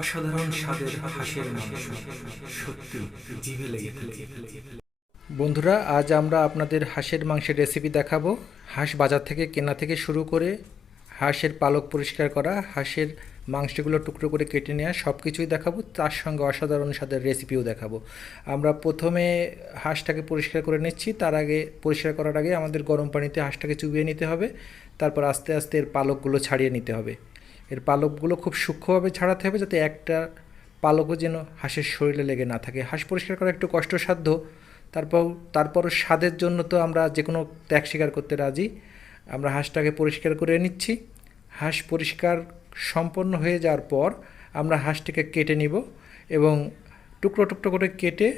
অসাধারণ স্বাদের হাঁসের মাংস সত্যি জিভে লেগে ফেলে। বন্ধুরা, আজ আমরা আপনাদের হাঁসের মাংসের রেসিপি দেখাবো। হাঁস বাজার থেকে কেনা থেকে শুরু করে হাঁসের পালক পরিষ্কার করা, হাঁসের মাংসগুলো টুকরো করে কেটে নেওয়া, সব কিছুই দেখাবো। তার সঙ্গে অসাধারণ স্বাদের রেসিপিও দেখাবো। আমরা প্রথমে হাঁসটাকে পরিষ্কার করে নিচ্ছি। তার আগে পরিষ্কার করার আগে আমাদের গরম পানিতে হাঁসটাকে চুবিয়ে নিতে হবে। তারপর আস্তে আস্তে এর পালকগুলো ছাড়িয়ে নিতে হবে। এর পালকগুলো খুব সূক্ষ্মভাবে ছাড়াতে হবে, যাতে একটা পালকও যেন হাঁসের শরীরে লেগে না থাকে। হাঁস পরিষ্কার করা একটু কষ্টসাধ্য, তারপরও স্বাদের জন্য তো আমরা যে কোনো ত্যাগ স্বীকার করতে রাজি। আমরা হাঁসটাকে পরিষ্কার করে নিচ্ছি। হাঁস পরিষ্কার সম্পন্ন হয়ে যাওয়ার পর আমরা হাঁসটিকে কেটে নিব এবং টুকরো টুকরো করে কেটে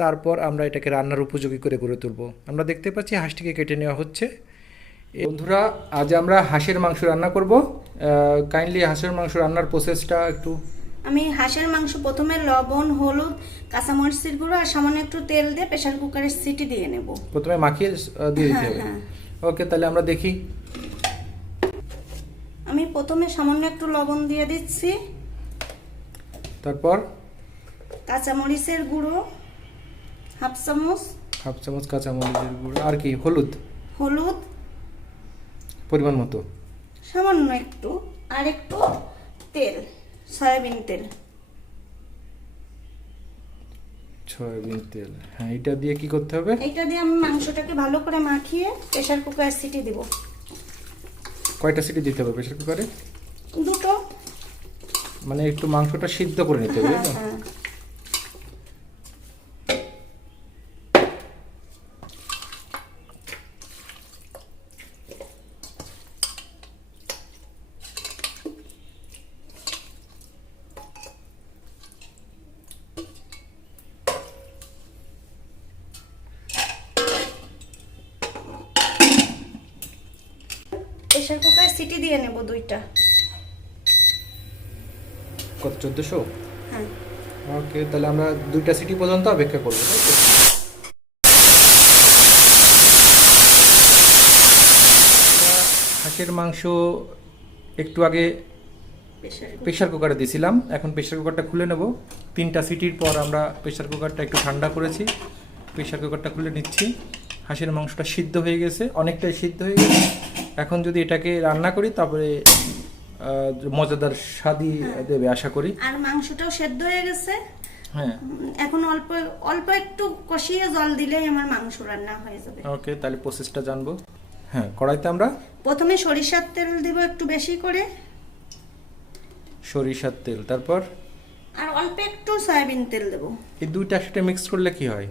তারপর আমরা এটাকে রান্নার উপযোগী করে গড়ে তুলব। আমরা দেখতে পাচ্ছি হাঁসটিকে কেটে নেওয়া হচ্ছে। বন্ধুরা, আজ আমরা হাঁসের মাংস রান্না করব। কাইন্ডলি হাঁসের মাংস রান্নার প্রসেসটা একটু। আমি হাঁসের মাংস প্রথমে লবণ, হলুদ, কাঁচামরিচের গুঁড়ো আর সামান্য একটু তেল দিয়ে প্রেসার কুকারে সিটি দিয়ে নেব। প্রথমে মাখিয়ে দিয়ে দিতে হবে। ওকে, তাহলে আমরা দেখি। আমি প্রথমে সামান্য একটু লবণ দিয়ে দিচ্ছি, তারপর কাঁচামরিচের গুঁড়ো হাফ চামচ কাঁচামরিচের গুঁড়ো, আর কি হলুদ পরিমাণ মতো, সামান্য একটু, আর একটু তেল, সয়াবিন তেল। হ্যাঁ, এটা দিয়ে কি করতে হবে? এটা দিয়ে আমি মাংসটাকে ভালো করে মাখিয়ে প্রেসার কুকারে সিটি দেব। কয়টা সিটি দিতে হবে প্রেসার কুকারে? দুটো। মানে একটু মাংসটা সিদ্ধ করে নিতে হবে। হ্যাঁ। প্রেসার কুকারে সিটি দিয়ে নেব দুইটা। কত? 1400? হ্যাঁ। ওকে, তাহলে আমরা দুইটা সিটি পর্যন্ত অপেক্ষা করব। হাঁসের মাংস একটু আগে প্রেসার কুকারে দিয়েছিলাম। এখন প্রেসার কুকারটা খুলে নেব। 3টা সিটির পর আমরা প্রেসার কুকারটা একটু ঠান্ডা করেছি। প্রেসার কুকারটা খুলে নিচ্ছি। হাঁসের মাংসটা সিদ্ধ হয়ে গেছে, অনেকটাই সিদ্ধ হয়ে গেছে। এখন যদি এটাকে রান্না করি তারপরে মজাদার স্বাদই দেবে আশা করি। আর মাংসটাও সেদ্ধ হয়ে গেছে। হ্যাঁ, এখন অল্প অল্প একটু কষিয়ে জল দিলেই আমার মাংস রান্না হয়ে যাবে। ওকে, তাহলে প্রসেসটা জানবো। হ্যাঁ, কড়াইতে আমরা প্রথমে সরিষার তেল দেব একটু বেশি করে, সরিষার তেল, তারপর আর অল্প একটু সয়াবিন তেল দেব। এই দুইটা একসাথে মিক্স করলে কি হয়?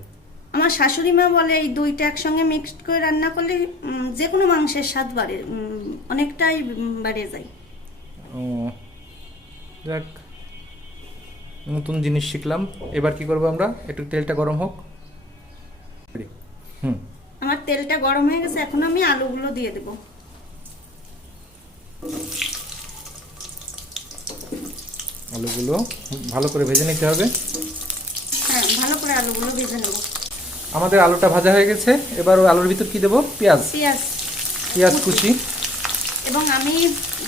আমার শাশুড়ি মা বলে এই দুইটা একসঙ্গে মিক্সড করে রান্না করলে যে কোনো মাংসের স্বাদ বাড়ে, অনেকটাই বেড়ে যায়। ও যাক, নতুন জিনিস শিখলাম। এবার কি করবো আমরা? একটু তেলটা গরম হোক। আমার তেলটা গরম হয়ে গেছে, এখন আমি আলুগুলো দিয়ে দেব। আলুগুলো ভালো করে ভেজে নিতে হবে। হ্যাঁ, ভালো করে আলুগুলো ভেজে নেব। আমাদের আলুটা ভাজা হয়ে গেছে। এবার ওই আলুর ভিতর কি দেবো? পেঁয়াজ কুচি। এবং আমি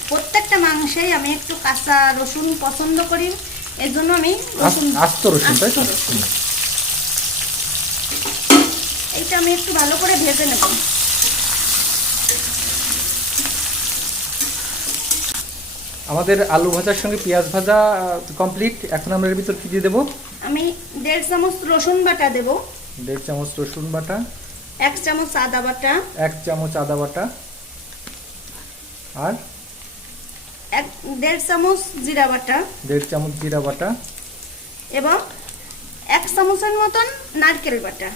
প্রত্যেকটা মাংসেই আমি একটু কাঁচা রসুন পছন্দ করি, এর জন্য আমি আস্ত রসুন, তাই তো? এইটা আমি একটু ভালো করে ভেজে নেব। আমাদের আলু ভাজার সঙ্গে পেঁয়াজ ভাজা কমপ্লিট। এখন আমরা এর ভিতর কি দিয়ে দেবো? আমি 1.5 চামচ রসুন বাটা দেব। 1.5 চামচ রসুন বাটা, 1 চামচ আদা বাটা, 1 চামচ আদা বাটা, আর 1.5 চামচ জিরা বাটা, 1.5 চামচ জিরা বাটা, এবং 1 চামচের মতন নারকেল বাটা।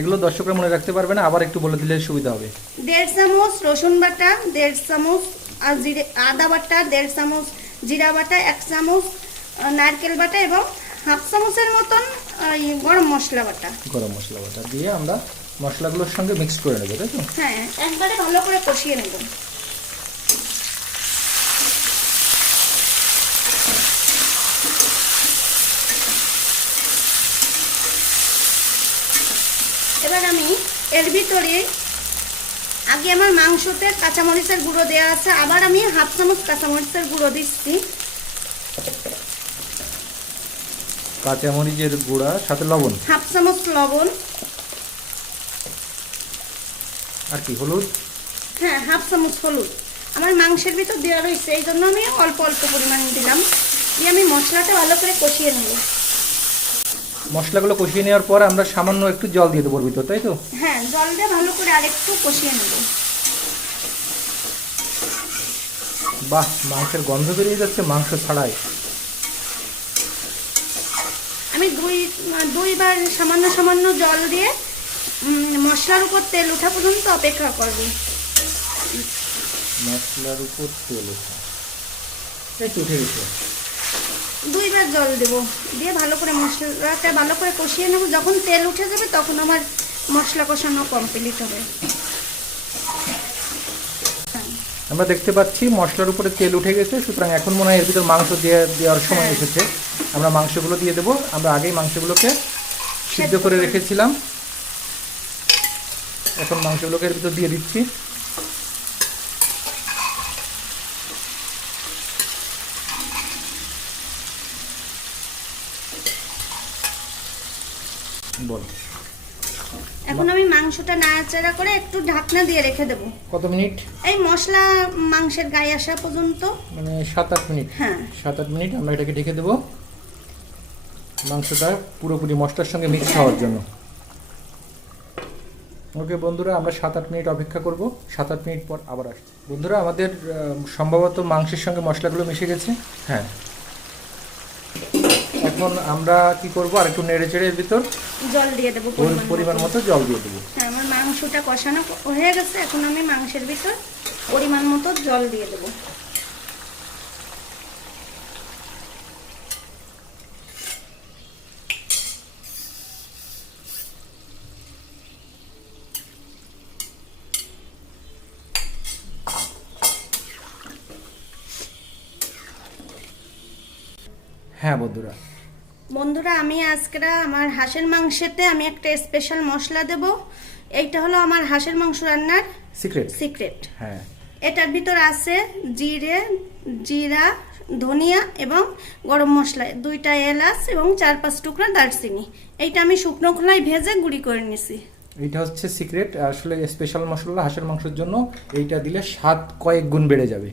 এগুলো দর্শকরা মনে রাখতে পারবে না, আবার একটু বলে দিলে সুবিধা হবে। 1.5 চামচ রসুন বাটা, 1.5 চামচ আদা বাটা, 1.5 চামচ জিরা বাটা, 1 চামচ নারকেল বাটা এবং হাফ চামচের মতন গরম মশলা বাটা দিয়ে আমরা মশলাগুলোর সঙ্গে মিক্স করে নেবো, তাই তো? হ্যাঁ, একবারে ভালো করে কষিয়ে নেব। এবার আমি এর ভিতরে আগে আমার মাংসতে কাঁচামরিচের গুঁড়ো দেওয়া আছে, আবার আমি হাফ চামচ কাঁচামরিচের গুঁড়ো দিচ্ছি। কাঁচামরিচের গুঁড়া, সাথে লবণ, হাফ চামচ লবণ, আর কি হলুদ, হ্যাঁ হাফ চামচ হলুদ। আমার মাংসের ভিতর দেওয়া রয়েছে, এই জন্য আমি অল্প অল্প পরিমাণ দিলাম। দিয়ে আমি মশলাটা ভালো করে কষিয়ে নেব। মশলাগুলো কষিয়ে নেওয়ার পর আমরা সামান্য একটু জল দিয়ে দেবো ভিতর, তাই তো? হ্যাঁ, জল দিয়ে ভালো করে আরেকটু কষিয়ে নেব। বাহ, মাংসের গন্ধ বেরিয়ে যাচ্ছে মাংস ছাড়াই। আমি দুইবার সামান্য সামান্য জল দিয়ে মশলার উপর তেল ওঠা পর্যন্ত অপেক্ষা করব। মশলার উপর তেল ওঠা, এই তো উঠে গেছে। দুইবার জল দেব, দিয়ে ভালো করে মশলাটা ভালো করে কষিয়ে নেব। যখন তেল উঠে যাবে তখন আমার মশলা কষানো কমপ্লিট হবে। আমরা দেখতে পাচ্ছি মশলার উপরে তেল উঠে গেছে, সুতরাং এখন মনে হয় এর ভিতর মাংস দেওয়ার সময় এসেছে। আমরা মাংসগুলো দিয়ে দেবো। আমরা আগেই মাংসগুলোকে সিদ্ধ করে রেখেছিলাম, এখন মাংসগুলোকে এর ভিতর দিয়ে দিচ্ছি। বলো। এখন আমি মাংসটা নাড়াচাড়া করে একটু ঢাকনা দিয়ে রেখে দেব। কত মিনিট? এই মশলা মাংসের গায়ে আসা পর্যন্ত, মানে 7-8 মিনিট। হ্যাঁ, 7-8 মিনিট আমরা এটাকে ঢেকে দেবো, মাংসটা পুরোপুরি মশলার সঙ্গে মিক্স হওয়ার জন্য। ওকে বন্ধুরা, আমরা 7-8 মিনিট অপেক্ষা করব। 7-8 মিনিট পর আবার আসছি। বন্ধুরা, আমাদের সম্ভবত মাংসের সঙ্গে মশলাগুলো মিশে গেছে। হ্যাঁ, এখন আমরা কি করব, আর একটু নেড়ে চেড়ে এর ভিতর জল দিয়ে দেবো পরিমাণ মতো জল দিয়ে দেবো। হ্যাঁ, আমার মাংসটা কষানো হয়ে গেছে, এখন আমি মাংসের ভিতর পরিমাণ মতো জল দিয়ে দেবো। হ্যাঁ বন্ধুরা, আমি আজকে আমার হাঁসের মাংসেতে আমি একটা স্পেশাল মশলা দেব। এইটা হলো আমার হাঁসের মাংস রান্নার সিক্রেট। হ্যাঁ, এটার ভিতর আছে জিরা, ধনিয়া এবং গরম মশলা, 2টা এলাচ এবং 4-5 টুকরা দারচিনি। এইটা আমি শুকনো খোলায় ভেজে গুঁড়ি করে নিছি। এইটা হচ্ছে সিক্রেট, আসলে স্পেশাল মশলা হাঁসের মাংসের জন্য। এইটা দিলে স্বাদ কয়েক গুণ বেড়ে যাবে।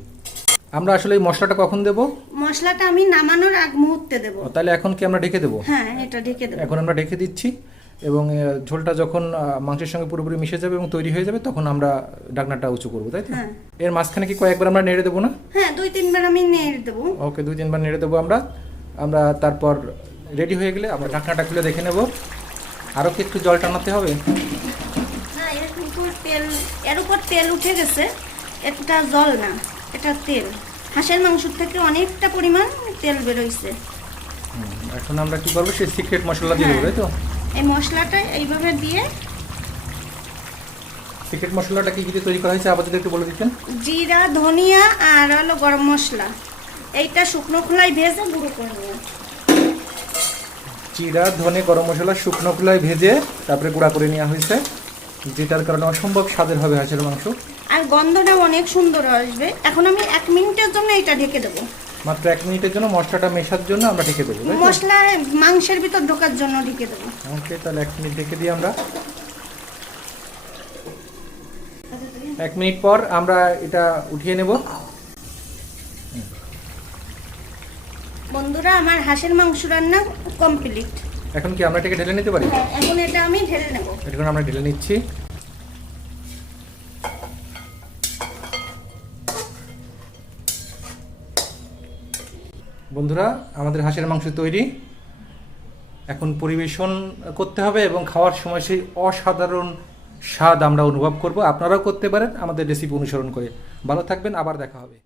আমরা আসলে এই মশলাটা কখন দেব? মশলাটা আমি নামানোর আগ মুহূর্তে দেব। তাহলে এখন কি আমরা ঢেকে দেব? হ্যাঁ, এটা ঢেকে দেব। এখন আমরা ঢেকে দিচ্ছি, এবং ঝোলটা যখন মাংসের সঙ্গে পুরোপুরি মিশে যাবে এবং তৈরি হয়ে যাবে তখন আমরা ঢাকনাটা উঁচু করবো, তাই তো? হ্যাঁ। এর মাঝখানে কি কয়েকবার আমরা নেড়ে দেবো না? হ্যাঁ, 2-3 বার আমি নেড়ে দেব। ওকে, 2-3 বার নেড়ে দেবো আমরা তারপর রেডি হয়ে গেলে আমরা ঢাকনাটা খুলে দেখে নেব। আরও কি একটু জল টানাতে হবে? না, এর উপর তেল উঠে গেছে। এটা জল না, এটা তেল। হাঁসের মাংস থেকে অনেকটা পরিমাণ তেল বেরোইছে। এখন আমরা কি করবো, সেই সিক্রেট মশলা দিয়ে দেবো, তাই তো? এই মশলাটা এইভাবে দিয়ে, সিক্রেট মশলাটা কি দিয়ে তৈরি করা হয়েছে আবার যদি একটু বলে দিতেন? জিরা, ধনিয়া আর হলো গরম মশলা, এইটা শুকনো খোলায় ভেজে গুঁড়ো করে নেব। জিরা, ধনে, গরম মশলা শুকনো খোলায় ভেজে তারপরে গুঁড়া করে নেওয়া হয়েছে, যেটার কারণে অসম্ভব স্বাদের হবে হাঁসের মাংস। আর গন্ধটা অনেক সুন্দর আসবে। এখন আমি 1 মিনিটের জন্য এটা ঢেকে দেবো। মাত্র 1 মিনিটের জন্য মশলাটা মেশার জন্য আমরা ঢেকে দেবো, তাই তো? মশলা মাংসের ভিতর ঢোকার জন্য ঢেকে দেবো। ওকে, তাহলে 1 মিনিট ঢেকে দিই আমরা। 1 মিনিট পর আমরা এটা উঠিয়ে নেব। বন্ধুরা, আমার হাঁসের মাংস রান্না কমপ্লিট। এখন কি আমরা এটাকে ঢেলে নিতে পারি? হ্যাঁ, এখন এটা আমি ঢেলে নেব। এখন আমরা ঢেলে নিচ্ছি। বন্ধুরা, আমাদের হাঁসের মাংস তৈরি। এখন পরিবেশন করতে হবে এবং খাওয়ার সময় সেই অসাধারণ স্বাদ আমরা অনুভব করব। আপনারাও করতে পারেন আমাদের রেসিপি অনুসরণ করে। ভালো থাকবেন, আবার দেখা হবে।